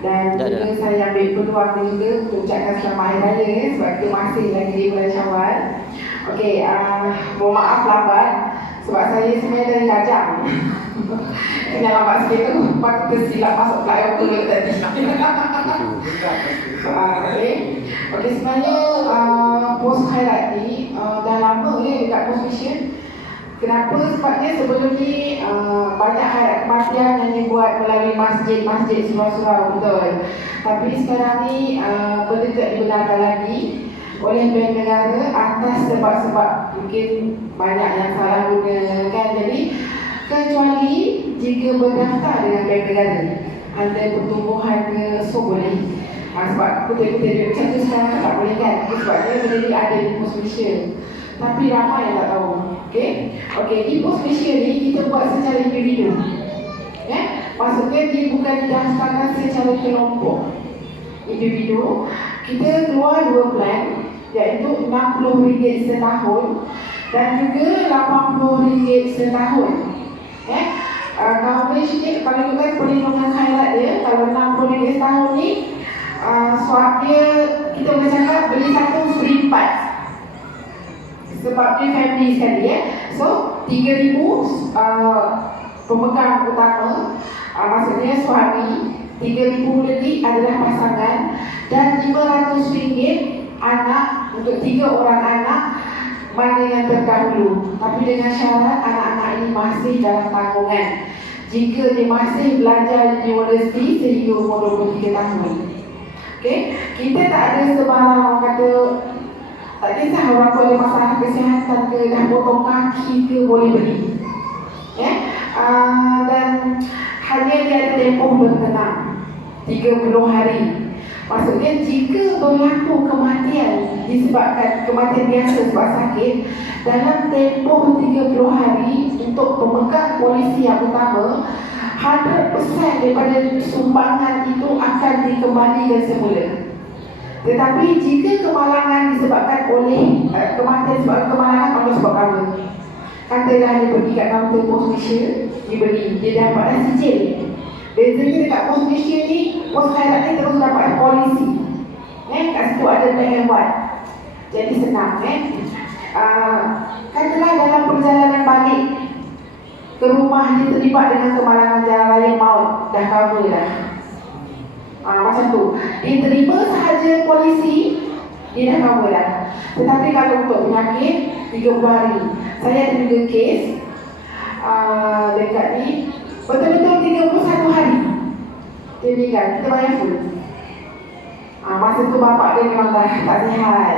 Dan juga saya ambil peluang ni juga untuk ucapkan selamat Hari Raya sebab kita masih lagi di bulan Syawal. Okey, mohon maaf lambat sebab saya sebenarnya dari Kajang. Kena lambat sikit tu, patut tersilap masuk flyover tadi. Okey, sebenarnya pos khairat ni dah lama dekat pos mission. Kenapa? Sebabnya sebelum ni banyak khairat kematian yang dibuat melalui masjid-masjid surau-surau, betul. Tapi sekarang ni benda tidak dibenarkan lagi oleh bank negara atas sebab-sebab mungkin banyak yang salah guna kan. Jadi kecuali jika berdaftar dengan bank negara, ada pertumbuhan ke, so boleh. Sebab kutip-kutip duit macam tu sekarang tak boleh kan. Sebabnya benda ni ada di pos mission. Tapi ramai yang tak tahu. Okey, di pos mission ni kita buat secara individu. Maksudnya dia bukan didaftarkan secara kelompok. Individu, kita keluar 2 plan, iaitu RM60 setahun dan juga RM80 setahun. Coverage ni kalau kita perlindungan khairat dia, kalau RM60 setahun ni swap dia, kita boleh cakap beli satu free 4. Sebab dia family sekali So RM3,000 pemegang utama, maksudnya suami, RM3,000 lagi adalah pasangan, dan RM500 anak untuk 3 orang anak mana yang terdahulu. Tapi dengan syarat anak-anak ini masih dalam tanggungan jika dia masih belajar di universiti sehingga umur 23 tahun. Kita tak ada sebarang orang kata tak kisah orang tu ada masalah kesihatan ke, dah potong kaki ke, boleh beli. Dan hanya dia ada tempoh bertenang 30 hari. Maksudnya jika berlaku kematian disebabkan kematian biasa sebab sakit, dalam tempoh 30 hari untuk pemegang polisi yang utama, 100% daripada sumbangan itu akan dikembalikan semula. Tetapi jika kemalangan disebabkan oleh kematian sebab kemalangan atau sebab apa, katalah dia pergi kat kaunter pos mission, dia beli, dia dapat dah sijil. Bezanya dekat pos mission ni, pos khairat ni terus dapat polisi. Kat situ ada black and white. Jadi senang katalah dalam perjalanan balik ke rumah dia terlibat dengan kemalangan jalan raya maut, dah cover dah. Macam tu. Dia terima sahaja polisi, dia dah cover dah. Tetapi kalau untuk penyakit 30 hari. Saya ada juga kes dekat ni, betul-betul 31 hari dia meninggal, kita bayar full. Masa tu bapak dia memang dah tak sihat.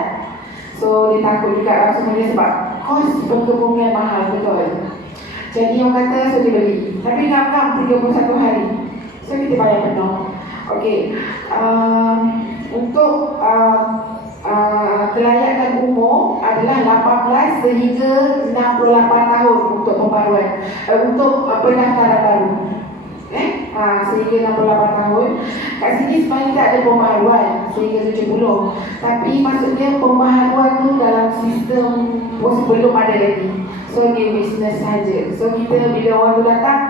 So dia takut juga sebenarnya sebab kos perkebunan mahal, betul. Jadi orang kata so dia beli. Tapi ngam-ngam 31 hari, so kita bayar penuh. Okey, untuk kelayakan umur adalah 18 sehingga 68 tahun untuk pembaruan, untuk pendaftaran baru. Sehingga 68 tahun. Kat sini sebenarnya tak ada pembaharuan sehingga 70. Tapi maksudnya pembaharuan tu dalam sistem belum ada lagi. So new business saja. So kita bila orang tu datang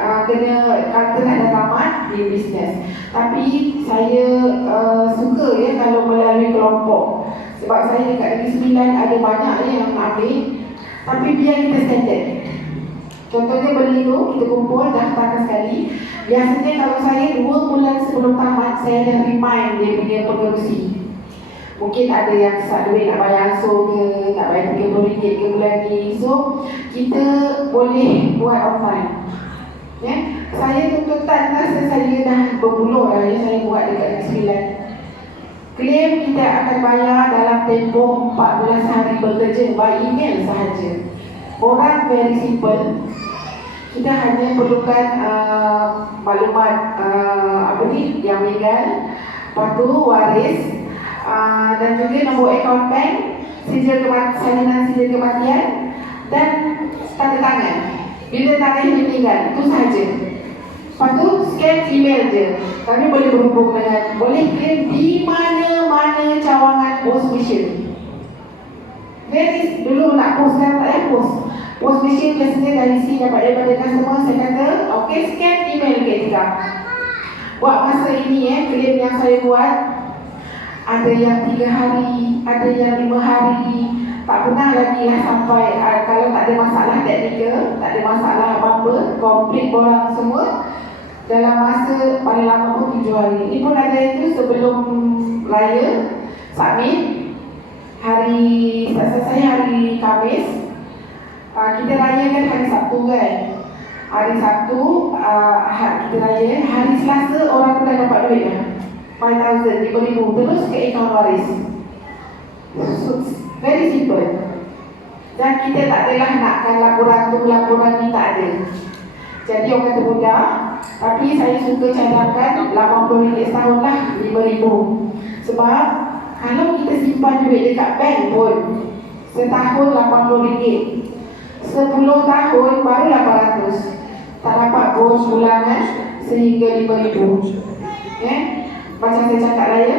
kena kata nak dah tamat di bisnes. Tapi saya suka kalau melalui kelompok. Sebab saya dekat Negeri Sembilan ada banyak yang ambil. Tapi biar kita standard. Contohnya beli tu, kita kumpul, daftarkan sekali. Biasanya kalau saya 2 bulan sebelum tamat, saya dah remind dia punya pengerusi. Mungkin ada yang kesak duit nak bayar asuh ke, nak bayar RM30 ke bulan ni. So, kita boleh buat online. Saya tuntutan masa saya dah berpuluh dah saya buat dekat Negeri Sembilan. Klaim kita akan bayar dalam tempoh 14 hari bekerja by email sahaja. Orang very simple. Kita hanya perlukan maklumat yang legal, lepas tu waris, dan juga nombor akaun bank, salinan sijil kematian, dan tanda tangan. Bila tarikh meninggal, itu sahaja. Lepas tu scan email je. Kami boleh berhubung dengan, boleh claim di mana-mana cawangan pos mission. Dulu nak post, sekarang tak payah post. Post mission biasanya dari sini dapat daripada customer. Saya kata, ok, scan email ke Tika. buat masa ini klaim yang saya buat, ada yang 3 hari, ada yang 5 hari. Tak pernah lagi lah sampai kalau tak ada masalah teknikal, tak ada masalah apa-apa, komplit borang semua dalam masa paling lama pun 7 hari. Ini pun ada itu sebelum raya submit. Hari saya hari Khamis, kita rayakan hari Sabtu kan. Hari Sabtu kita raya, hari Selasa orang tu dah dapat duit dah 5,000, 5,000 terus ke akaun waris. So, very simple. Dan kita tak adalah nakkan laporan tu, laporan ni tak ada. Jadi orang kata mudah, tapi saya suka cadangkan RM80 setahun lah, RM5,000. Sebab kalau kita simpan duit dekat bank pun setahun RM80, 10 tahun baru 800. Tak dapat bos bulanan sehingga RM5,000. Macam saya cakap raya,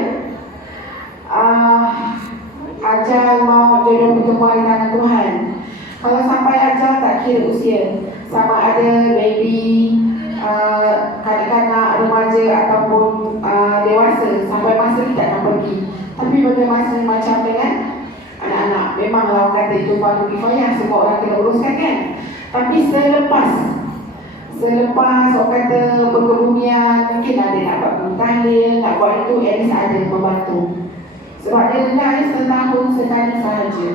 ajal maut jodoh pertemuan di tangan Tuhan. Kalau sampai ajal tak kira usia, sama ada baby, kanak-kanak, remaja ataupun dewasa, sampai masa kita akan pergi. Tapi bagaimana macam dengan anak-anak, memanglah orang kata itu fardu kifayah, semua orang kena uruskan kan. Tapi selepas orang kata berkebumian, mungkin ada nak buat tahlil, nak buat itu, at least ada membantu. Sebab dia rendah setahun sekali sahaja.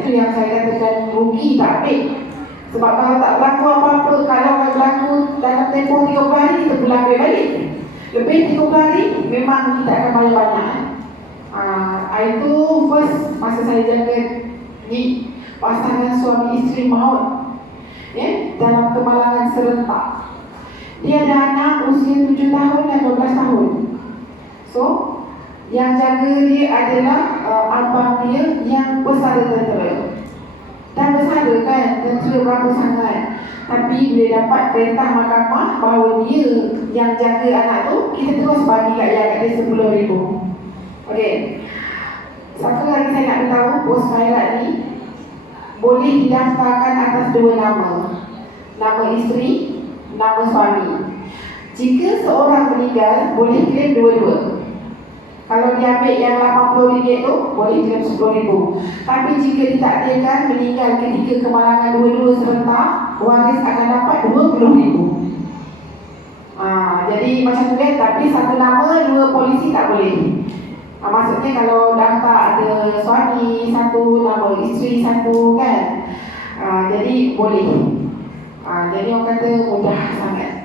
Itu yang saya katakan rugi tak ambil. Sebab kalau tak berlaku apa-apa, kalau berlaku dalam tempoh 30 hari, kita pulang ambil balik. Lebih 30 hari, memang kita akan bayar banyak. Itu first masa saya jaga ni pasangan suami isteri maut dalam kemalangan serentak. Dia ada anak usia 7 tahun dan 12 tahun. So yang jaga dia adalah abang dia yang bersara tentera. Dan bersara kan, tentera berapa sangat. Tapi bila dapat perintah mahkamah bahawa dia yang jaga anak tu, kita terus bagi kat dia RM10,000. Okey. Satu lagi saya nak beritahu, pos khairat ni boleh didaftarkan atas 2 nama. Nama isteri, nama suami. Jika seorang meninggal, boleh claim dua-dua. Kalau dia ambil yang RM80 tu, boleh claim RM10,000. Tapi jika ditakdirkan meninggal ketika kemalangan dua-dua serentak, waris akan dapat RM20,000. Jadi macam tu kan, tapi satu nama, 2 polisi tak boleh. Maksudnya kalau daftar ada suami satu, nama isteri satu kan. Jadi boleh. Jadi orang kata mudah sangat.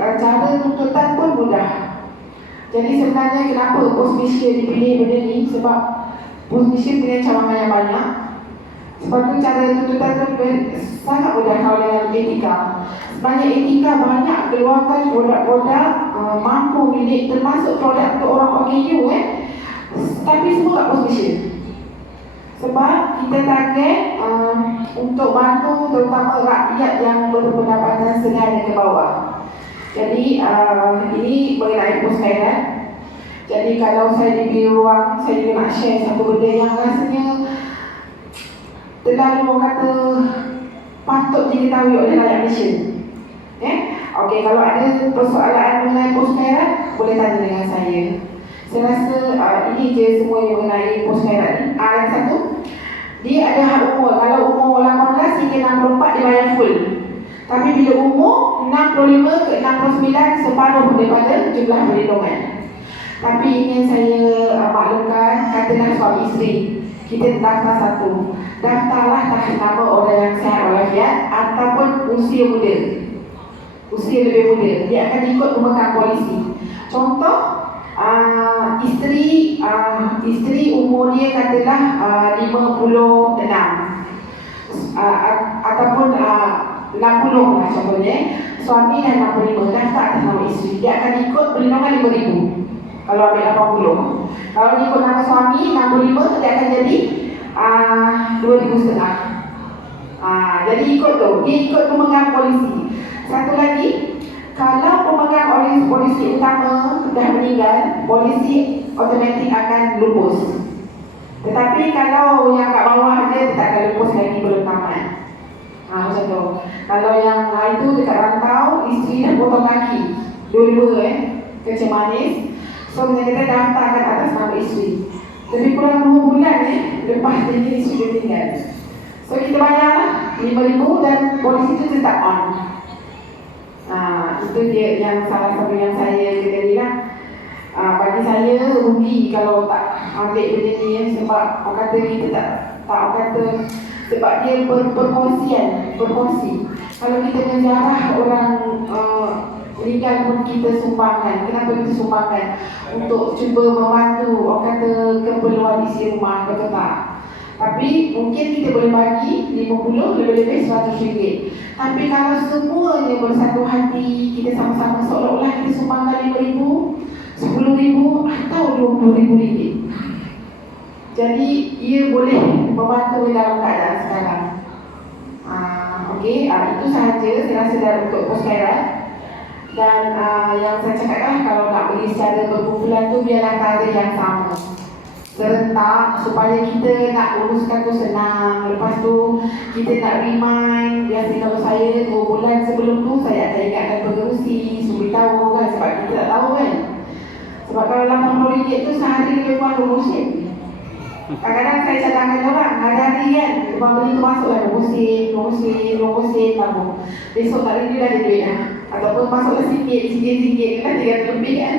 Cara tuntutan pun mudah. Jadi sebenarnya kenapa Postmission dipilih benda ni? Sebab Postmission punya cawangan yang banyak. Sebab tu cara tuntutan tu sangat mudah kalau dengan etika. Sebenarnya etika banyak keluarkan produk-produk mampu milik, termasuk produk untuk orang OKU tapi semua kat Postmission. Sebab kita target untuk bantu terutama rakyat yang berpendapatan sedang ke bawah. Jadi ini mengenai pos khairat. Jadi kalau saya diberi ruang, saya juga nak share satu benda yang rasanya terlalu orang kata patut diketahui oleh rakyat Malaysia. Okey, kalau ada persoalan mengenai pos khairat, boleh tanya dengan saya. Saya rasa ini je semua yang mengenai pos khairat ni. Yang satu, dia ada hak umur. Kalau umur 18 hingga 64 dia bayar full. Tapi bila umur 65 ke 69 separuh daripada jumlah perlindungan. Tapi ingin saya maklumkan, katalah suami isteri, kita daftar satu. Daftarlah atas nama orang yang sihat walafiat ataupun usia muda. Usia lebih muda, dia akan ikut pemegang polisi. Contoh, isteri umur dia katalah 56 ataupun 60 lah contohnya. Suami dah 65, daftar atas nama isteri, dia akan ikut perlindungan RM5,000 kalau ambil 80. Kalau dia ikut nama suami 65, dia akan jadi RM2,500. Jadi ikut tu, dia ikut pemegang polisi. Satu lagi, kalau pemegang polisi utama dah meninggal, polisi otomatik akan lupus. Tetapi kalau yang kat bawah dia tak akan lupus lagi, belum tamat. Macam tu. Kalau yang itu dekat rantau, isteri dah potong kaki. Dua-dua kecil manis. So kita daftarkan atas nama isteri. Lebih kurang 2 bulan lepas dia isteri dia tinggal. So kita bayarlah 5,000 dan polisi tu tetap on. Itu dia yang salah satu yang saya kena lah. Bagi saya rugi kalau tak ambil benda ni sebab orang kata kita tak kata sebab dia berkongsi. Kalau kita menjarah orang meninggal pun kita sumbangkan. Kenapa kita sumbangkan? Untuk cuba membantu orang kata keperluan isi rumah, betul tak? Tapi mungkin kita boleh bagi 50, lebih-lebih RM100. Tapi kalau semuanya bersatu hati, kita sama-sama seolah-olah kita sumbangkan RM5,000, RM10,000 atau RM20,000. Jadi ia boleh membantu dalam keadaan sekarang. Itu sahaja saya rasa untuk pos khairat. Dan yang saya cakaplah, kalau nak beli secara berkumpulan tu biarlah tarikh yang sama, serentak, supaya kita nak uruskan tu senang. Lepas tu kita nak remind. Biasanya kalau saya 2 bulan sebelum tu saya akan ingatkan pengerusi, beritahu kan, sebab kita tak tahu kan. Sebab kalau RM80 tu sehari lebih kurang 20 sen. Kadang-kadang saya cadangkan orang hari-hari kan, lepas beli tu masuklah 20 sen tabung. Besok tak ada dia dah ada duit lah. Ataupun masuklah RM1 kan, RM300 lebih kan.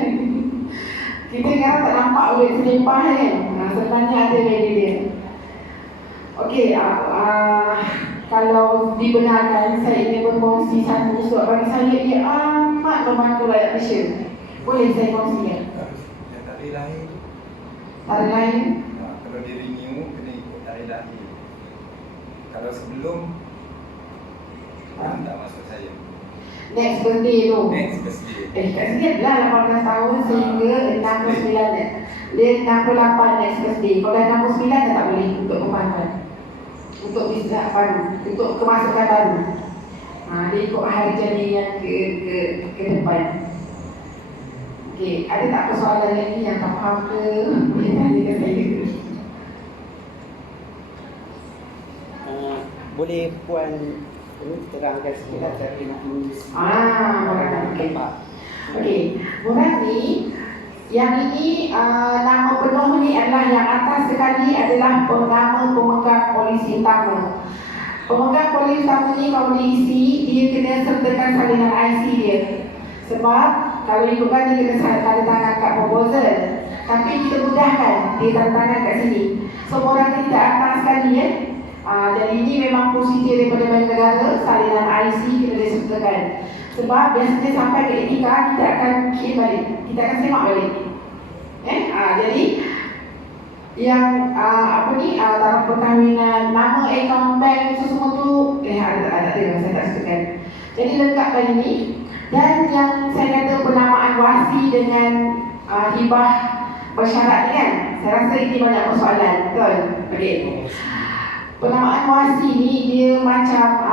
Kita sekarang tak nampak duit selimpah kan. Sebenarnya ada value dia. Kalau dibenarkan, saya ingin berkongsi satu sebab bagi saya ia amat membantu rakyat Malaysia. Boleh saya kongsikan? Yang tarikh lahir. Tarikh lahir? Kalau di renew, kena ikut tarikh lahir. Kalau sebelum, tak masuk saya. Next birthday tu. Next birthday. Kat sini adalah 18 tahun sehingga 69. Dia 68 next birthday. Kalau dah 69 dah tak boleh untuk pembantuan. Untuk bisnes baru, untuk kemasukan baru. Dia ikut hari jadi yang ke depan. Okey, ada tak persoalan lagi yang tak faham ke? Boleh tanya ke saya. Boleh Puan terangkan sikit dari menulis. Okey, Murati, yang ini nama penuh ni adalah yang atas sekali adalah nama pemegang polisi utama. Pemegang polisi utama ni kalau diisi, dia kena sertakan salinan IC dia. Sebab kalau ikutkan dia kena tanda tangan kat proposal. Tapi kita mudahkan dia tanda tangan kat sini. Semua orang ni tidak atas sekali jadi ini memang prosedur daripada bank negara, salinan IC kena disertakan. Sebab biasanya sampai ke etika kita akan kirim balik, kita akan semak balik. Jadi yang tarikh perkahwinan, nama akaun bank semua tu ada saya tak sebutkan. Jadi lengkapkan ini. Dan yang saya kata penamaan wasi dengan hibah bersyarat ni kan, saya rasa ini banyak persoalan, betul? Okey. Penamaan wasi ni dia macam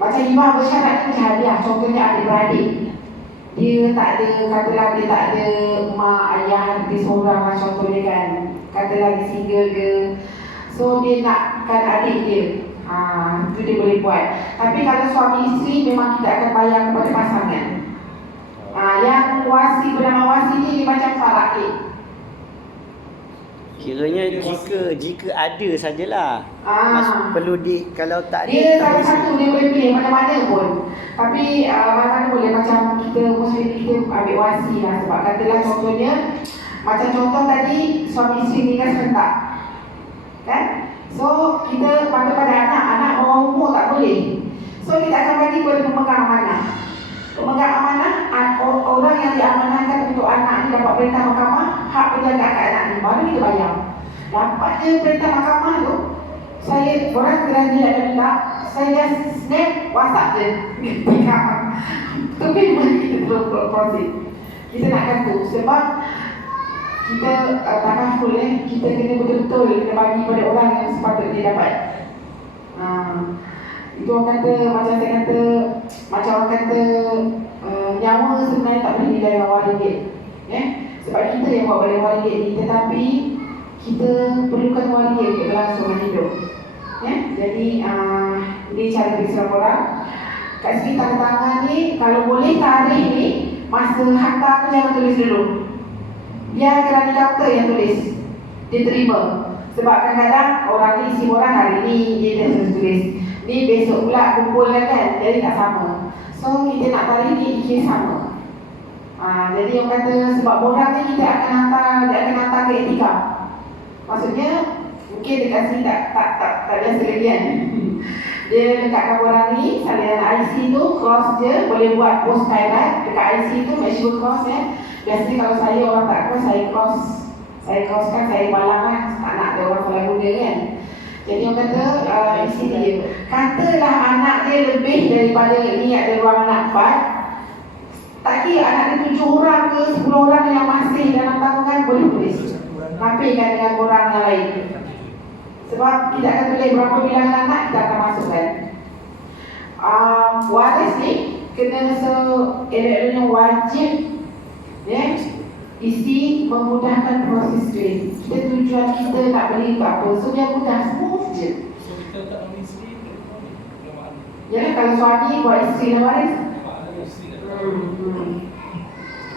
macam hibah bersyarat ni macam hadiah. Contohnya adik-beradik, dia tak ada, katalah dia tak ada mak ayah dia seorang lah contohnya kan, katalah dia single ke, so dia nakkan adik dia, itu dia boleh buat. Tapi kalau suami isteri memang kita akan bayar kepada pasangan. Yang wasi, bernama wasi ni dia macam faraid. Kiranya jika ada sajalah. Perlu kalau tak ada dia salah satu dia boleh pilih mana-mana pun. Tapi mana-mana boleh, macam kita Muslim kita ambil wasi lah. Sebab katalah contohnya, macam contoh tadi suami isteri nikah serentak kan? So kita pada anak bawah umur tak boleh. So kita akan bagi kepada pemegang amanah. Pemegang amanah, orang yang diamanahkan untuk anak ni dapat perintah mahkamah, hak penjagaan kat anak ni, baru kita bayar. Dapat je perintah mahkamah tu, saya, orang kerana ada minta, saya just snap WhatsApp je. Tapi memang kita terus proses. Kita nakkan tu, sebab kita takkan full kita kena betul-betul kena bagi pada orang yang sepatutnya dapat. Itu orang kata, macam saya kata, macam orang kata nyawa sebenarnya tak boleh nilai RM1. Sebab kita yang buat balik RM1 ni, tetapi kita perlukan RM1 untuk kelangsungan hidup. Ya, jadi ini cara berisurat orang. Kat sini tanda tangan ni, kalau boleh tarikh ni masa hantar tu jangan tulis dulu. Biar kerana doktor yang tulis, dia terima. Sebab kadang-kadang orang ni isi orang hari ni dia dah tulis, ni besok pula kumpulkan kan, jadi tak sama. So kita nak tarikh ni ikut sama. Jadi orang kata sebab borang ni kita akan hantar ke etika. Maksudnya mungkin dekat sini tak biasa lagi kan. Dia dekatkan borang ni, salinan IC tu cross je, boleh buat post highlight dekat IC tu, make sure cross ya. Biasanya kalau saya orang tak cross, saya crosskan, saya balang lah, tak nak ada orang salah guna kan. Jadi orang kata isi dia, katalah anak dia lebih daripada ni, ada ruang anak 4. Tak kira anak dia 7 orang ke 10 orang yang masih dalam tanggungan, boleh tulis. Rapikan dengan orang yang lain. Sebab kita akan tulis berapa bilangan anak, kita akan masukkan. Waris ni kena elok-eloknya wajib ya, isi memudahkan proses duit. Kita tujuan kita nak beli apa, so dia mudah, smooth je. So kita tak nak isteri, Yalah kalau suami buat isteri dan waris.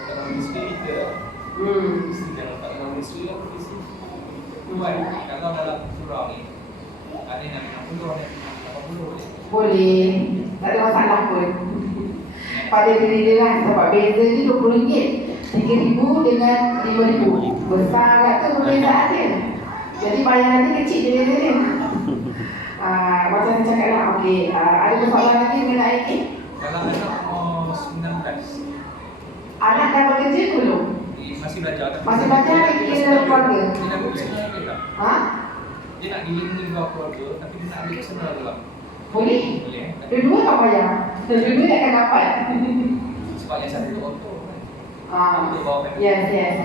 tak nak isteri kita. Isteri kalau tak nak isteri lah isteri. Tuan, kalau dalam surau ni ada yang 60, ada yang 80 Boleh, tak ada masalah pun. Pada diri dia lah, sebab beza ni RM20, 3,000 dengan 5,000. Besar agak tu perbezaan dia. Jadi bayaran ni kecil je beza dia. Macam saya cakap lah, okey, ada persoalan lagi mengenai ni? Kalau anak 19 Anak dah bekerja ke belum? masih belajar tak? Masih belajar lagi dia dalam keluarga? Dia nak ambil personal ke tak? Ha? Dia nak giling kau keluarga tapi dia nak ambil personal ke tak? Boleh? Boleh eh? Dua-dua tak bayar. Dua-dua tak akan dapat. Sebab yang satu tu auto kan? Yes.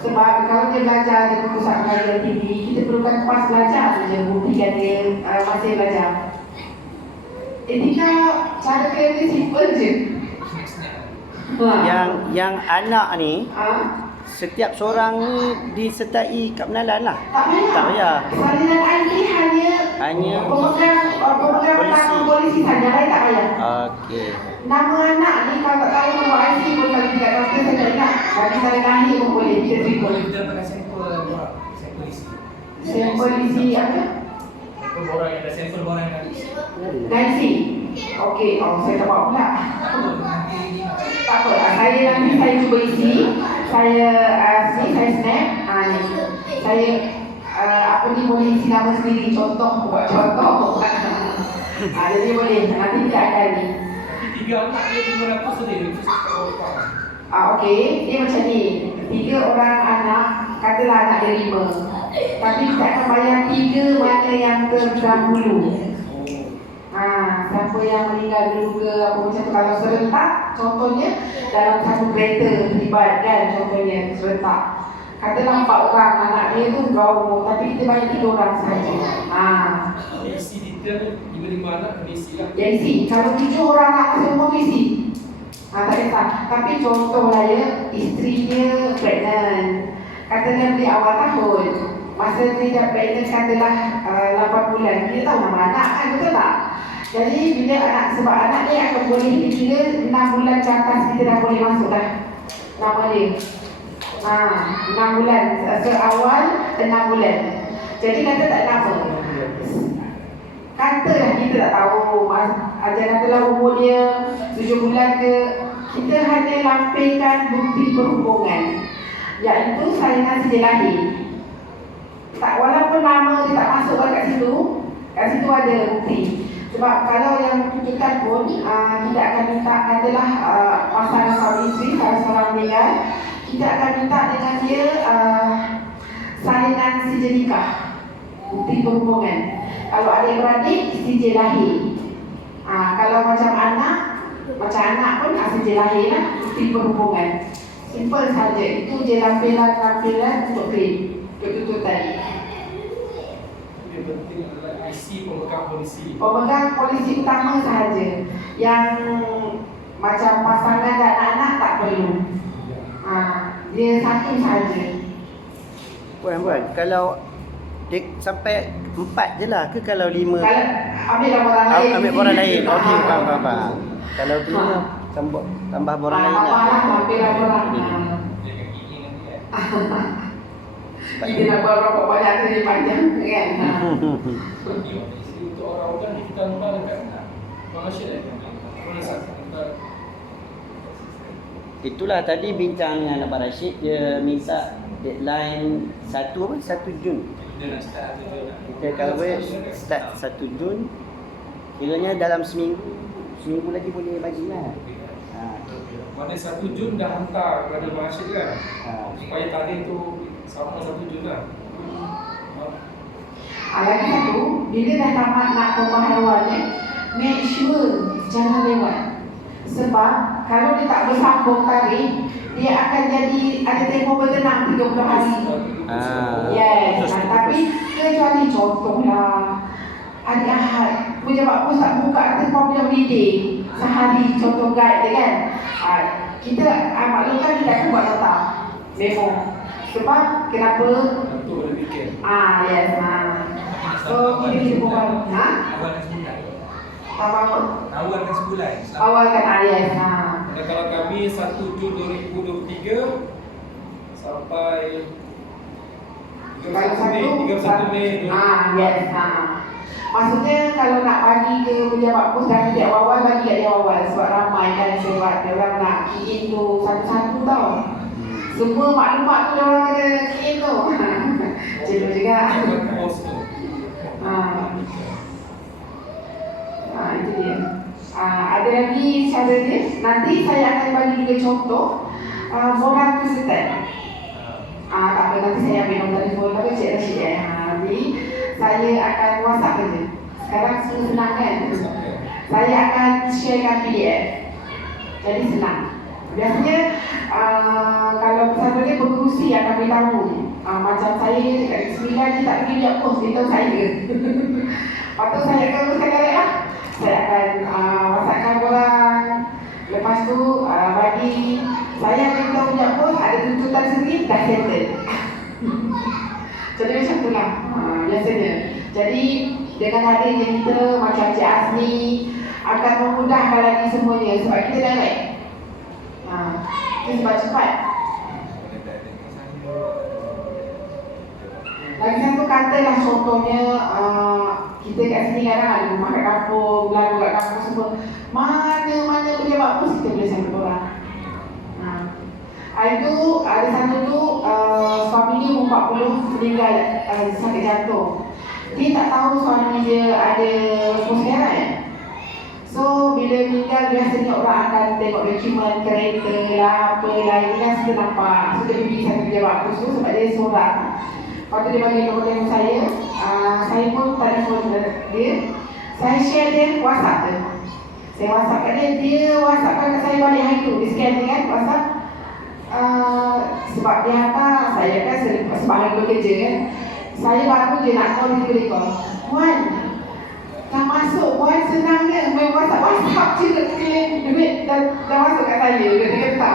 Sebab kalau dia belajar di pusat pelajaran tinggi, kita perlukan pas belajar saja buktikan dia masih belajar. Etika cara kerja dia simple je. Yang anak ni setiap seorang ni disertai kad pengenalan lah. Tak payah. Salinan ID hanya pemegang belakang polisi saja, lain tak payah. Okey. Nama anak ni kalau tak tahu nombor IC pun kalau tidak doktor saya tak ingat. Bagi saya lahir pun boleh kita terima. Kita pakai sampel borang, sampel isi. Sampel isi apa? Sampel borang yang ada sampel borang yang ada isi. IC. Okey, saya tak bawa pula. Nanti ini Tak apa, nanti saya cuba isi. Saya snap. Ni. Saya apa ni boleh isi nama sendiri, contoh, buat contoh. Jadi boleh, nanti tidak akan ni. tiga anak dia 500 sendiri, itu saya tak Okey, dia macam ni. 3 orang anak, katalah anak dia 5. Tapi kita akan bayar 3 mana yang terdahulu. Siapa yang meninggal dulu ke apa macam tu. Kalau serentak, contohnya dalam satu kereta terlibat kan, contohnya serentak. Katalah 4 orang anak dia tu berapa umur, tapi kita bayar 3 orang sahaja. isi detail 5 anak kena isi lah. Ya isi, kalau 7 orang anak masih umur tu isi. Tak kisah. Tapi contohlah ya, isteri dia pregnant. Katalah dia awal tahun. Masa dia dah pregnant katalah 8 bulan. Dia tahu nama anak kan, betul tak? Jadi bila anak, sebab anak dia akan boleh dikira 6 bulan ke atas kita dah boleh masuk dah nama dia. 6 bulan, seawal 6 bulan. Jadi kata tak lama. Katalah kita tak tahu, katalah umur dia 7 bulan ke, kita hanya lampirkan bukti perhubungan, iaitu salinan sijil lahir. Tak, walaupun nama dia tak masuk kat situ ada bukti. Sebab kalau yang tuntutan pun kita akan minta, katalah pasangan suami isteri, kalau seorang meninggal, kita akan minta dengan dia salinan sijil nikah, bukti perhubungan. Kalau adik-beradik, sijil lahir. Kalau macam anak pun sijil lahir lah, bukti perhubungan. Simple saja. Itu je lampiran untuk claim, untuk tuntut tadi. Yang penting adalah isi pemegang polisi. Pemegang polisi utama sahaja. Yang macam pasangan dan anak tak perlu. Dia satu sahaja. Puan, kalau Dia sampai 4 je lah ke kalau 5? Kalau ambil orang lain. Ambil orang lain. Okey, faham. Kalau 5 tambah orang lain lah. Ambil orang. Jaga gigi nanti kan. Kita nak buat rokok banyak tu dia panjang kan. Untuk orang-orang ni kita lupa dekat Malaysia dah. Orang sakit kita. Itulah tadi bincang dengan Abang Rashid, dia minta deadline 1 Jun. Dia nak start tu je. Kita cover start 1 Jun. Kiranya dalam seminggu lagi boleh bagilah. Mana 1 Jun dah hantar kepada Malaysia kan? Ha. Supaya tarikh tu sama 1 Jun lah. Lagi satu, bila dah tamat nak pembaharuan ni, make sure jangan lewat. Sebab kalau dia tak bersambung tarikh, dia akan jadi ada tempoh bertenang 30 hari. Yes, tapi kecuali contohlah hari Ahad, pejabat pos tak buka atas public holiday sehari, contoh guide dia kan. Kita maklumkan kita akan buat nota memo. Sebab kenapa? Tentu boleh fikir. Yes. So kita buat Awal dan sebulan. apa? Awal dan sebulan. Awal kan yes. Dan kalau kami 1 Jun 2023 sampai 31 Mei 2024. Yes. Maksudnya kalau nak bagi ke pejabat pos dan dia awal bagi kat dia awal sebab ramai kan sebab dia orang nak key in tu satu-satu tau. Semua maklumat tu dia orang kena key in tu. Cikgu juga. Pos tu. Itu dia. Ada lagi cara dia. Nanti saya akan bagi juga contoh moral kesetan. Tak apa, nanti saya ambil nombor telefon tapi Cik Rashid nanti saya akan WhatsApp saja. Sekarang semua senang kan? Saya akan sharekan PDF. Jadi senang. Biasanya kalau pesan dia berkerusi akan beritahu. Macam saya dekat 9 dia tak pergi lihat post, dia tahu saya. Patut saya akan uruskan direct lah. Saya akan WhatsAppkan korang. Lepas tu bagi saya akan tahu lihat post, ada tuntutan sendiri, dah settle. Jadi macam tu lah biasanya. Jadi dengan hadirnya kita macam Cik Azmi akan memudahkan lagi semuanya sebab kita direct. Kita sebab cepat. Lagi satu katalah contohnya kita kat sini kadang ada rumah kat kampung, lalu kat kampung semua. Mana-mana pejabat pos kita boleh sampai orang. Itu ada satu tu suaminya umur 40 meninggal sakit jantung. Dia tak tahu suami dia ada posyarat. So bila meninggal biasanya orang akan tengok dokumen kereta lah apa lah, ini kan sudah nampak. So dia pergi satu pejabat pos tu sebab dia seorang. Lepas tu dia bagi nombor telefon saya pun telefon dia. Saya share dia WhatsApp dia. Saya WhatsApp kat dia WhatsAppkan kat saya balik hari tu. Dia scan dia kan WhatsApp. Sebab dia hantar, saya kan sebab hari bekerja kan. Saya baru je nak call dia call. Puan, dah masuk Puan, senangnya main WhatsApp je duit dah masuk kat saya. Dia kata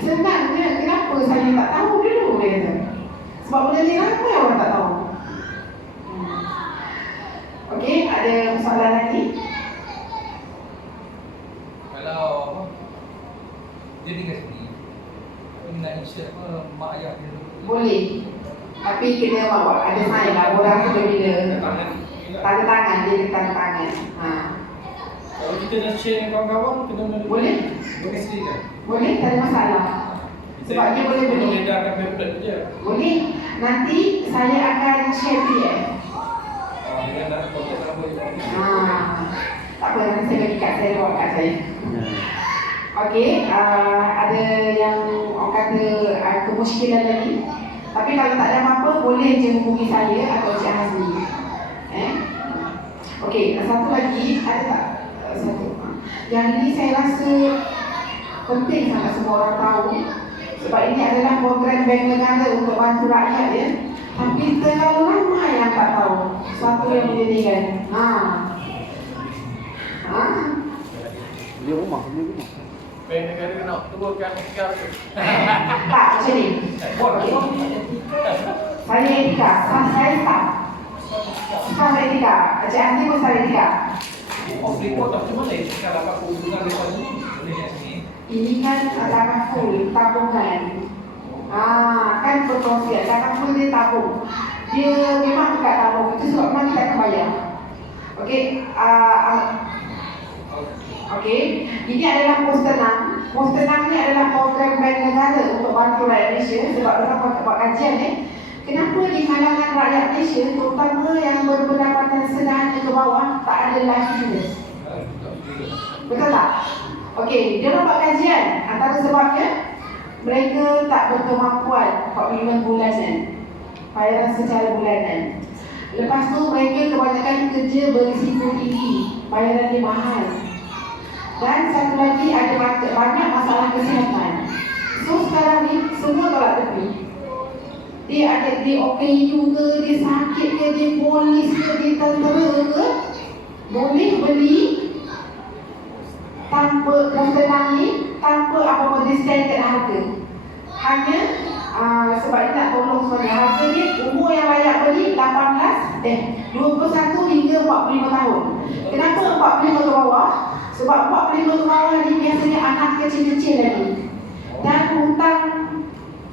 senangnya, kenapa saya tak tahu dulu dia kata. Sebab benda ni ramai orang tak tahu. Okey, ada soalan lagi? Kalau dia tinggal sini, tapi nak insert apa mak ayah dia Boleh. Tapi kena ada sign lah. Orang tu bila tanda tangan, dia tanda tangan. Kalau kita dah share dengan kawan-kawan, kita Boleh? Boleh sendiri kan? Boleh, tak ada masalah. Sebab dia boleh beli. Boleh ledakan pamphlet je. Boleh. Nanti saya akan share PDF. Dengan nak kontak nama je. Tak apa, nanti saya bagi kat saya, bawa kat saya. Okey, ada yang orang kata kemusykilan lagi. Tapi kalau tak ada apa-apa, boleh je hubungi saya atau Cik Hazmi. Okey, satu lagi, ada tak? Satu. Yang ini saya rasa penting sangat semua orang tahu. Sebab ini adalah program bank negara untuk bantu rakyat ya. Tapi terlalu ramai yang tak tahu. Satu yang menjadikan. Beli rumah. Bank negara nak turunkan etika tu. Tak, macam ni. Saya etika, saya tak. Staf etika. Encik Andi pun staf etika. Off record macam mana ya? Kalau dapat keuntungan daripada ni, boleh kat sini. Ini kan takkan full tabungan. Kan berkongsi. Takkan full dia tabung. Dia memang dekat tabung. Itu sebab memang kita akan bayar. Okey. Okey. Ini adalah pos tenang. Pos tenang ni adalah program bank negara untuk bantu rakyat Malaysia. Sebab mereka buat kajian ni. Kenapa di kalangan rakyat Malaysia, terutama yang berpendapatan sederhana ke bawah, tak ada life insurance? Betul tak? Okey, dia orang buat kajian. Antara sebabnya, mereka tak berkemampuan 45 bulanan, bayaran secara bulanan. Lepas tu, mereka kebanyakan kerja berisiko tinggi, bayaran dia mahal. Dan satu lagi, ada banyak masalah kesihatan. So, sekarang ni, semua tolak tepi. Dia ada di OKU ke, dia sakit ke, dia polis ke, dia tentera ke, boleh beli tanpa tenang ni, tanpa apa-apa di standard harga. Hanya sebab dia nak tolong sebenarnya, harga ni umur yang layak beli 21 hingga 45 tahun. Kenapa 45 ke bawah? Sebab 45 ke bawah ni biasanya anak kecil-kecil lagi. Dan hutang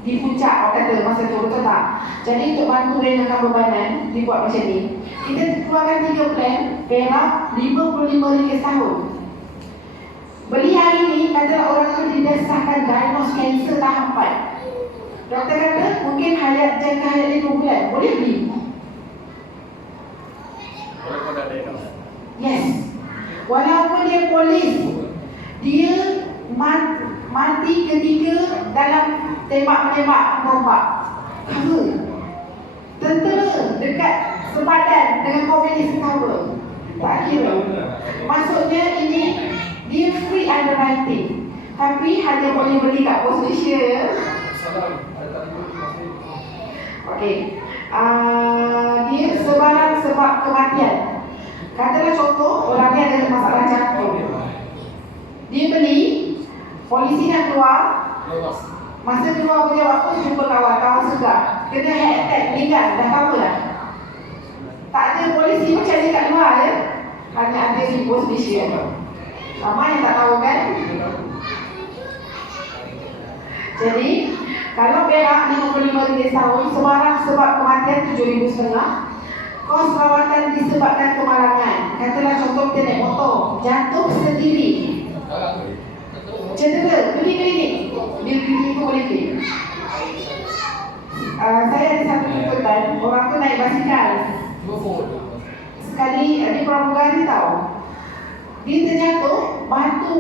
di puncak, orang kata masa tu, betul tak? Jadi untuk bantu ringankan bebanan, dibuat macam ni. Kita keluarkan 3 plan, perak RM55 setahun. Beli hari ni, kata orang tu didasarkan diagnose kanser tahap 4. Doktor kata mungkin jangka hayat dia 2 bulan, boleh beli? Walaupun dah diagnose. Yes. Walaupun dia polis, dia mati ketika dalam tembak-menembak kompak. Cover. Tentera dekat sepadan dengan COVID ni cover. Tak kira. Maksudnya ini dia free underwriting, tapi hanya boleh beli kat pos Malaysia. Okey. Dia sebarang sebab kematian. Katalah contoh, orang ni ada masalah jantung. Dia beli, polisi nak keluar. Masa keluar punya waktu jumpa kawan segar, kena head attack, meninggal, dah cover dah. Tak ada polisi macam ni kat luar ya. Hanya ada di pos Malaysia. Ramai yang tak tahu kan? Jadi, kalau perak RM55 setahun, sebarang sebab kematian RM7,500. Kos rawatan disebabkan kemalangan. Katalah contoh kita naik motor, jatuh sendiri, cedera, pergi klinik. Di klinik tu boleh claim. Saya ada satu tuntutan, orang tu naik basikal. Sekali di pramugari tahu, dia terjatuh, batu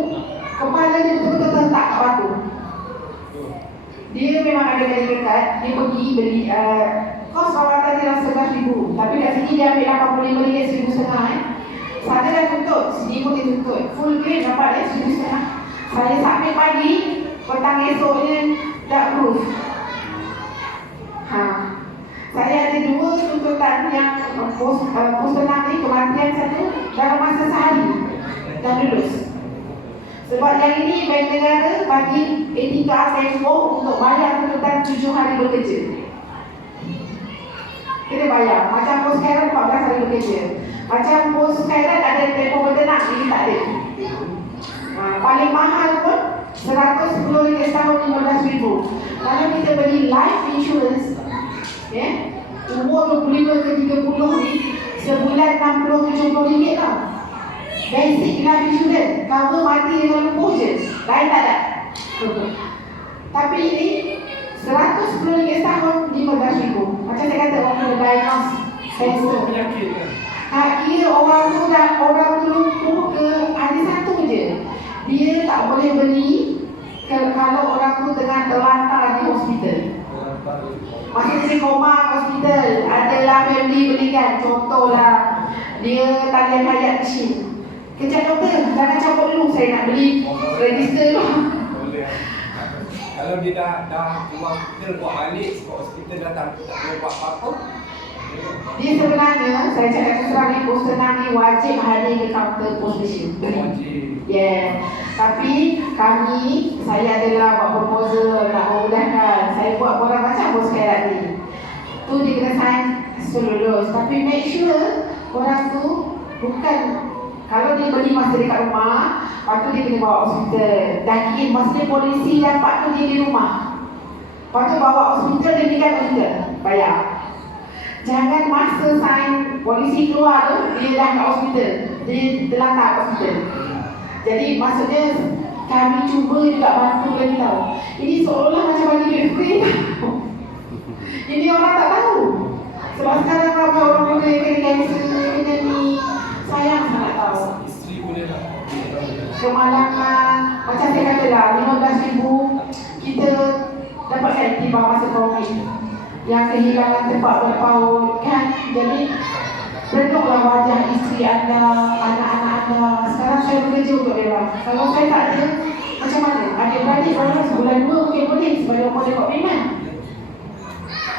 kepala dia betul-betul tertak kat batu. Dia memang ada medical card, dia pergi beli kos rawatan dia RM11,000, tapi kat sini dia ambil RM85 RM1,500. Sana dah tuntut, sini pun dia tuntut, full claim dapat RM1,500. Saya submit pagi, petang esoknya tak proof. Saya ada 2 tuntutan yang pos tenang ni, kematian satu dalam masa sehari dah lulus. Sebab yang ini bank negara bagi etika tempoh untuk bayar tuntutan 7 hari bekerja. Kita bayar, macam pos Khairat 14 hari bekerja. Macam pos Khairat ada tempoh bertenang, ini tak ada. Paling mahal pun RM110 setahun, RM15,000. Kalau kita beli life insurance, umur 25 ke 30 ni, sebulan RM60-70 tau. Basic life insurance, cover mati dengan lumpuh je, lain tak ada. Tapi ini RM110 setahun, RM15,000. Macam saya kata, orang kena diagnose kanser. Kira orang tu lumpuh ke, ada satu je, dia tak boleh beli kalau orang tu tengah terlantar di hospital. Maksudnya dia koma hospital, adalah family belikan. Contohlah, dia talian hayat machine. Kejap doktor, jangan cabut dulu, saya nak beli register dulu. Boleh. Kalau dia dah keluar hospital, buat balik, sebab hospital dah tak boleh buat apa-apa. Dia sebenarnya, saya cakap terserah ni, pos tenang ni wajib hadir ke kaunter pos Malaysia. Wajib. Yeah. Tapi kami, saya adalah buat proposal nak memudahkan. Saya buat orang macam pos Khairat ni. Tu dia kena sign So lulus. Tapi make sure orang tu bukan, kalau dia beli masa dekat rumah, lepas tu dia kena bawa hospital. Dan masa polisi dapat tu dia di rumah, lepas tu bawa hospital, dia tinggal hospital, bayar. Jangan masa sign polisi keluar tu, dia dah kat hospital, dia terlantar kat hospital. Jadi maksudnya kami cuba juga bantu lagi tahu. Ini seolah macam bagi duit free. Ini orang tak tahu. Sebab sekarang ramai orang muda yang kena kanser, kena ni. Sayang sangat tahu. Isteri boleh tak? Kemalangan, macam saya kata lah, 15,000 kita dapat kan tiba masa COVID. Yang kehilangan tempat berpaut kan. Jadi renunglah wajah isteri anda, anak-anak anda. Sekarang saya bekerja untuk mereka. Kalau saya tak ada, macam mana? Adik-beradik orang sebulan 2 mungkin boleh sebab dia boleh buat payment.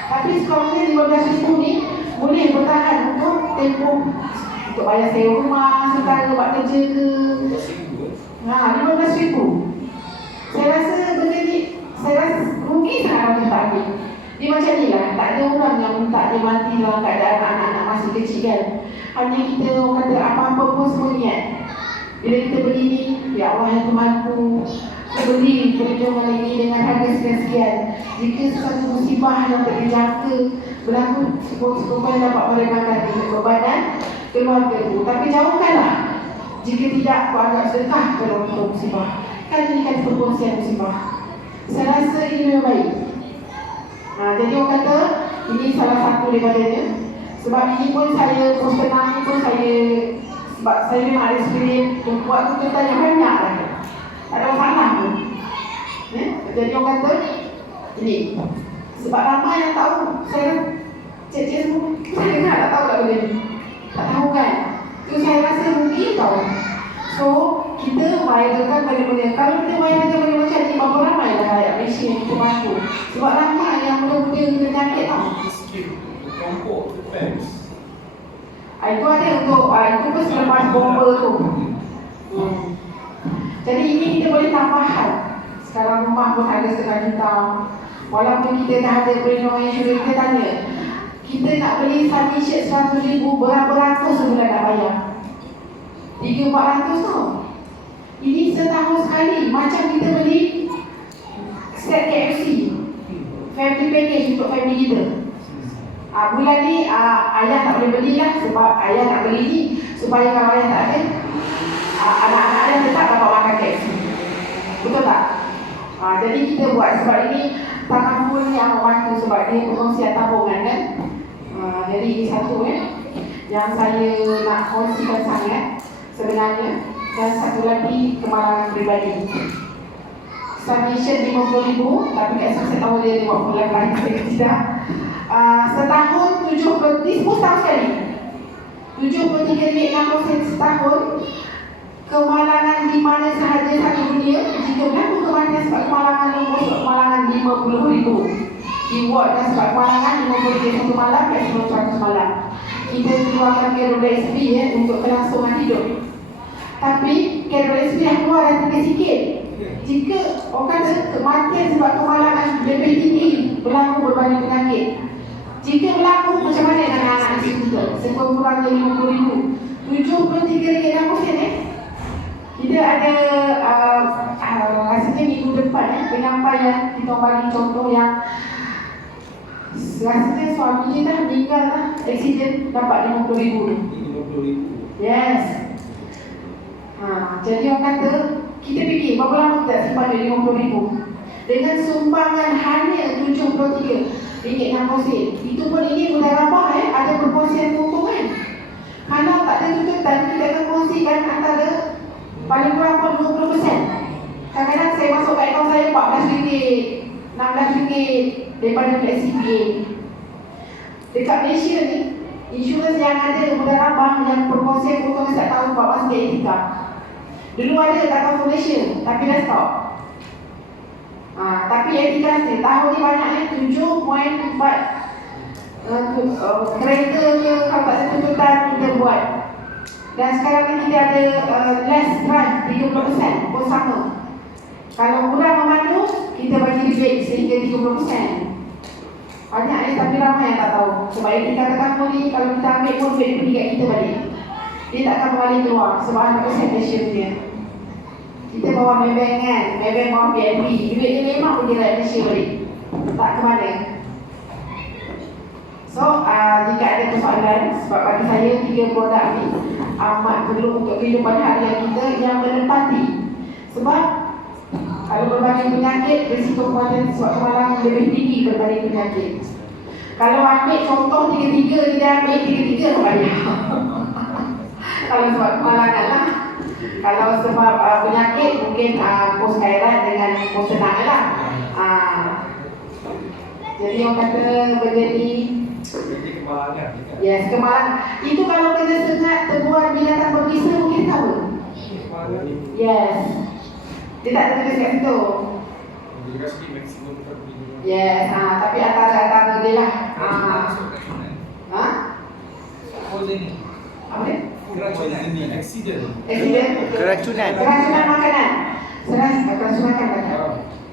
Tapi sekurang-kurangnya 15,000 ni boleh bertahan untuk tempoh, untuk bayar sewa rumah, setara buat kerja ke. 15,000. Saya rasa benda ni, saya rasa rugi sangat kalau kita tak ambil. Dia macam ni lah, tak ada orang yang minta dia mati dalam keadaan anak-anak masih kecil kan. Hanya kita orang kata apa-apa pun semua niat. Bila kita beli ni, ya Allah yang Tuhanku, saya beli perjuangan ini dengan harga sekian-sekian. Jika sesuatu musibah yang tak dijangka berlaku, supaya dapat meremangkan bebanan keluarga itu. Tapi jauhkanlah. Jika tidak, kau anggap sedekah kalau untuk musibah. Kan ini kan perkongsian musibah. Saya rasa ini lebih baik. Jadi orang kata ini salah satu daripadanya. Sebab ini pun saya tenang ni pun saya, sebab saya memang ada experience buat tuntutan yang banyak lah. Tak ada masalah pun. Jadi orang kata ini. Sebab ramai yang tahu. Saya cik-cik semua, saya dengar tak tahu tak boleh ni. Tak tahu kan. Tu saya rasa rugi tau. So kita viralkan benda-benda. Kalau kita viralkan benda macam ni, berapa ramai lah rakyat Malaysia yang kita bantu. Sebab ramai yang muda-muda kena penyakit tau. Skill, kelompok, defense. Itu ada untuk, itu pun selepas bomba tu. Jadi ini kita boleh tambahan. Sekarang rumah pun ada setengah juta. Walaupun kita dah ada premium insurance, kita tanya, kita nak beli sunny shirt 100,000, berapa ratus sebulan nak bayar? 300-400 tu. Ini setahun sekali. Macam kita beli set KFC, family package untuk family kita. Bulan ni ayah tak boleh belilah sebab ayah nak beli ni supaya kalau ayah tak ada, anak-anak ayah tetap dapat makan KFC. Betul tak? Jadi kita buat sebab ini takaful ni amat bantu sebab dia perkongsian tabungan kan. Jadi ini satu yang saya nak kongsikan sangat sebenarnya. Dan satu lagi kemalangan peribadi. Submission 50,000, tapi kat saya tahu dia 50 lain tidak. Setahun 70, ni semua setahun sekali. 73,60 setahun. Kemalangan di mana sahaja satu dunia. Jika berlaku kematian sebab kemalangan nombor sebab kemalangan 50,000. Di ward dan sebab kemalangan 50,000 satu malam dan 100 malam. Kita keluarkan Garuda SP untuk kelangsungan hidup. Tapi Garuda SP dah keluar dan tinggal sikit. Jika orang kata kematian sebab kemalangan lebih tinggi berlaku berbanding penyakit. Jika berlaku macam mana dengan anak-anak kita? Sekurang-kurangnya 50,000. 73,60 kita ada rasanya minggu depan penyampaian kita bagi contoh yang rasanya suaminya dah meninggal lah, accident dapat 50,000. 50,000. Yes. Jadi orang kata kita fikir berapa lama kita simpan duit 50,000 dengan sumbangan hanya RM73.60. Itu pun ini mudah rabah ada perkongsian keuntungan. Kalau tak ada tuntutan, kita akan kongsikan antara paling kurang pun 20%. Kadang-kadang saya masuk kat akaun saya RM14, RM16 daripada FlexiPay. Dekat Malaysia ni, insurans yang ada mudah rabah yang perkongsian keuntungan saya tahu 14 etika. Dulu ada Takaful Malaysia, tapi dah stop. Tapi etika ni tahun ni banyak 7.4 kereta ke kalau tak ada tuntutan kita buat. Dan sekarang ni kita ada less drive 30% pun sama. Kalau kurang memandu, kita bagi rebate sehingga 30%. Banyak ni tapi ramai yang tak tahu. Sebab yang dikatakan pun ni, kalau kita ambil pun duit dia pergi kat kita balik. Dia tak akan balik keluar sebab 100% passion dia. Kita bawa Maybank kan, Maybank bawa BNB, duit dia memang pergi naik Malaysia balik. Tak ke mana. So, jika ada persoalan, sebab bagi saya 3 produk ni amat perlu untuk kehidupan harian kita yang menempati. Sebab kalau berbanding penyakit, risiko kematian sebab kemalangan lebih tinggi berbanding penyakit. Kalau ambil contoh 3-3, kita ambil 3-3 banyak. Kalau sebab kemalangan lah. Kalau sebab penyakit, mungkin pos khairat dengan pos tenang lah. Jadi orang kata benda ni, Jadi kemalangan. yes, kemalangan. Itu kalau kena sengat teguran binatang berbisa mungkin tahu. Kemalangan ni. Yes. Dia tak tertulis kat situ. Dia juga sikit maksimum terbini. Yes, tapi antara dia lah. Masuk keracunan. Ha? Poisoning. Apa dia? Keracunan. Accident. Accident? Keracunan. Keracunan makanan. Keracunan makanan.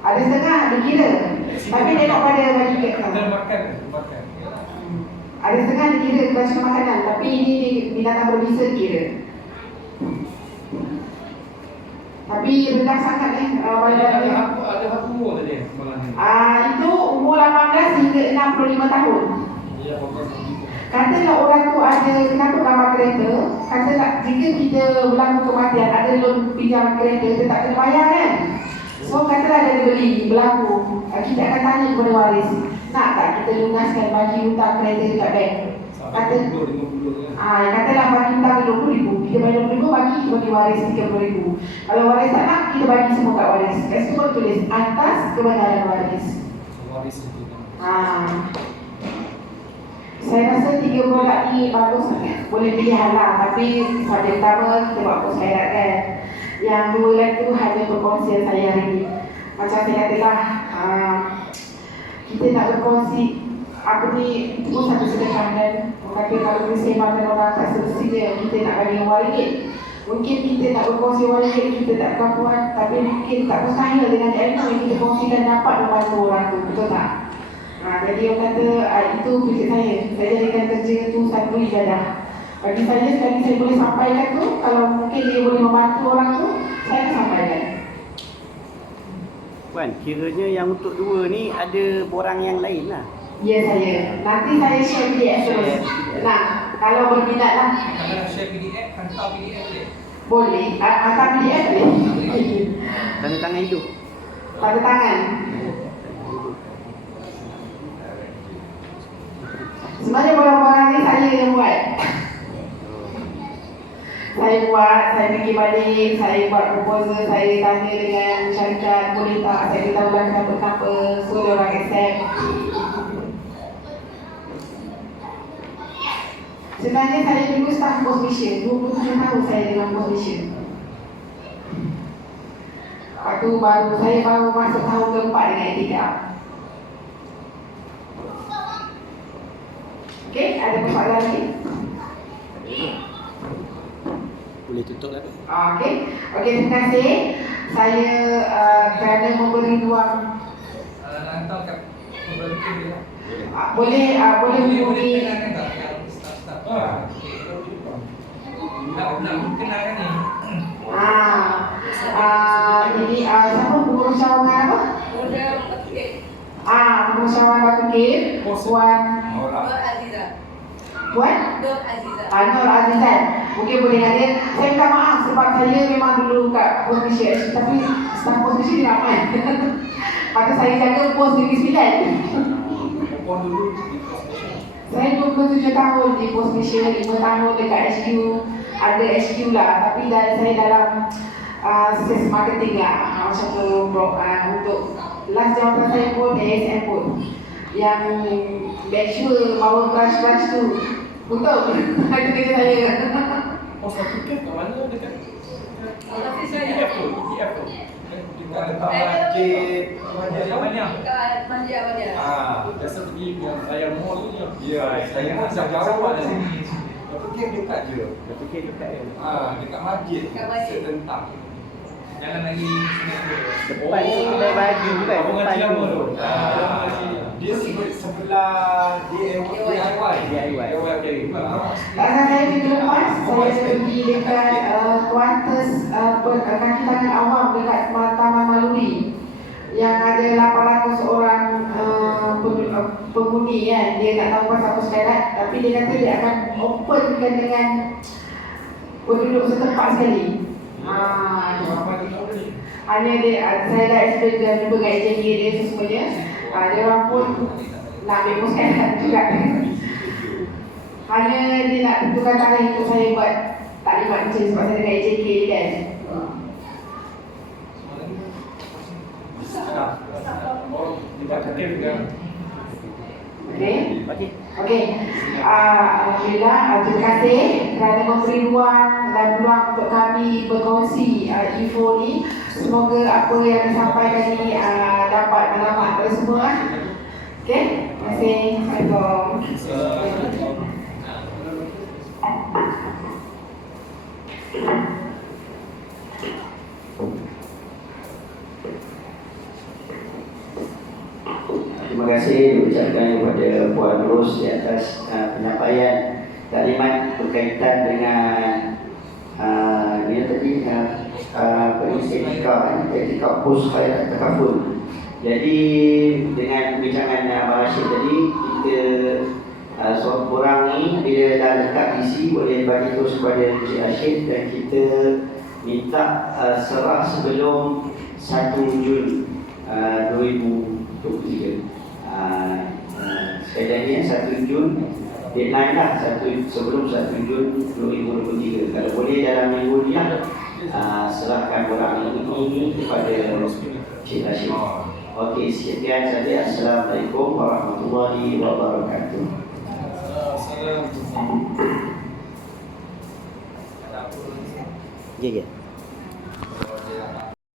Ada setengah dikira. Tapi tengok pada baju kat Kita kau. makan. Ada setengah dikira keracunan makanan. Tapi ini binatang berbisa dikira. Tapi rendah sangat Ada berapa umur tadi kemalangan? itu umur 18 hingga 65 tahun. Ya, fokus begitu. Katalah orang tu ada kenapa gambar kereta, katalah jika kita berlaku kematian, ada loan pinjam kereta, kita tak kena bayar kan? So katalah ada beli, berlaku, kita akan tanya kepada waris, nak tak kita lunaskan bagi hutang kereta dekat bank? Kata, 50 katalah bagi hutang RM20,000, kita bayar RM20,000, bagi waris RM30,000. Kalau waris tak nak, kita bagi semua kat waris. Kat situ pun tulis atas kebenaran waris. Waris itu. Saya rasa 3 produk ni bagus sangat. Boleh pilihan lah. Tapi pada pertama kita buat pos khairat kan. Yang dua lagi tu hanya perkongsian saya hari ni. Macam saya katalah, kita nak berkongsi apa ni, itu pun satu sedekah kan. Orang kata kalau kita sembahkan orang tak semestinya kita nak bagi RM1. Mungkin kita nak berkongsi RM1, kita tak kemampuan. Tapi mungkin tak mustahil dengan ilmu yang kita kongsikan dapat membantu orang tu. Betul tak? Jadi orang kata itu prinsip saya. Saya jadikan kerja tu satu ibadah. Bagi saya sekali saya boleh sampaikan tu, kalau mungkin dia boleh membantu orang tu, saya akan sampaikan. Puan, kiranya yang untuk 2 ni ada borang yang lain lah. Ya saya. Nanti saya share PDF terus. Nah, kalau berminat lah. Kalau share PDF, hantar PDF boleh? Boleh. Hantar PDF boleh. Tanda tangan hidup. Tanda tangan. Sebenarnya barang-barang ni saya yang buat. Saya pergi balik, saya buat proposal, saya tanya dengan syarikat, boleh tak saya beritahu lah kenapa-kenapa, so dia orang accept. Sebenarnya saya dulu staff Post Mission, 27 tahun saya dengan Post Mission. Lepas tu saya baru masuk tahun keempat dengan Etika. Okey, ada persoalan lagi? Boleh tutup lah. Okey, terima kasih. Saya kerana memberi ruang. Nak hantar kat pembantu dia lah. Boleh Boleh hubungi. kenalkan tak yang staff-staff? Nak kenalkan ni. Ini siapa pengurus cawangan apa? Pengurus cawangan Batu Cave, Puan Nur Azizan. Mungkin boleh hadir. Saya minta maaf sebab saya memang dulu kat Post Mission, tapi staff Post Mission dia ramai. Lepas saya jaga Post Negeri Sembilan. Pon dulu. Saya 27 tahun di Post Mission, 5 tahun dekat HQ. Ada HQ lah, tapi saya dalam sales marketing lah. Macam tu untuk last jawatan saya pun ASM pun. Yang make sure bawa branch-branch tu. Betul? Itu kerja saya. Pos satu ke kat mana dekat? PDF tu. Kita letak market. Biasa pergi yang saya mall tu je. Ya, saya mall dah jauh kat sini. Tapi game dekat je. Dah fikir dekat dia. Dekat masjid. Setentang. Jalan lagi Singapura. Depan tu kedai baju kan, Abang depan ngaji lama tu. tu. Abang ngaji. Dia sebelah DIY. DIY. Okay. Karena saya minggu lepas, saya pergi dekat kuartus kaki tangan awam dekat Taman Maluri yang ada 800 orang penghuni kan. Dia tak tahu pasal apa syarat, tapi dia kata dia akan openkan dengan penduduk setempat sekali. Hanya dia, saya dah explain dia jumpa dengan AJK dia semuanya. Dia orang pun nak ambil musyarat juga. Hanya dia nak tentukan tarikh untuk saya buat taklimat macam sebab saya dengan AJK dia kan. Okey. Okey. Okey. Alhamdulillah, terima kasih kerana memberi ruang dan peluang untuk kami berkongsi info ni. Semoga apa yang disampaikan ini dapat manfaat kepada semua. Okey. Terima kasih. Assalamualaikum. Terima kasih diucapkan kepada Puan Ros di atas penyampaian taklimat berkaitan dengan dia tadi etika pos khairat takaful. Jadi dengan perbincangan Abang Rashid tadi, kita seorang kurang ni bila dah letak isi boleh bagi terus kepada Encik Rashid dan kita minta serah sebelum 1 Jun 2023. Sekali lagi 1 Jun deadline lah, sebelum 1 Jun 2023. Kalau boleh dalam minggu ni lah, serahkan orang ini kepada Encik Rashid. Okey, sekian saja. Assalamualaikum warahmatullahi wabarakatuh. Assalamualaikum. Ya, ya.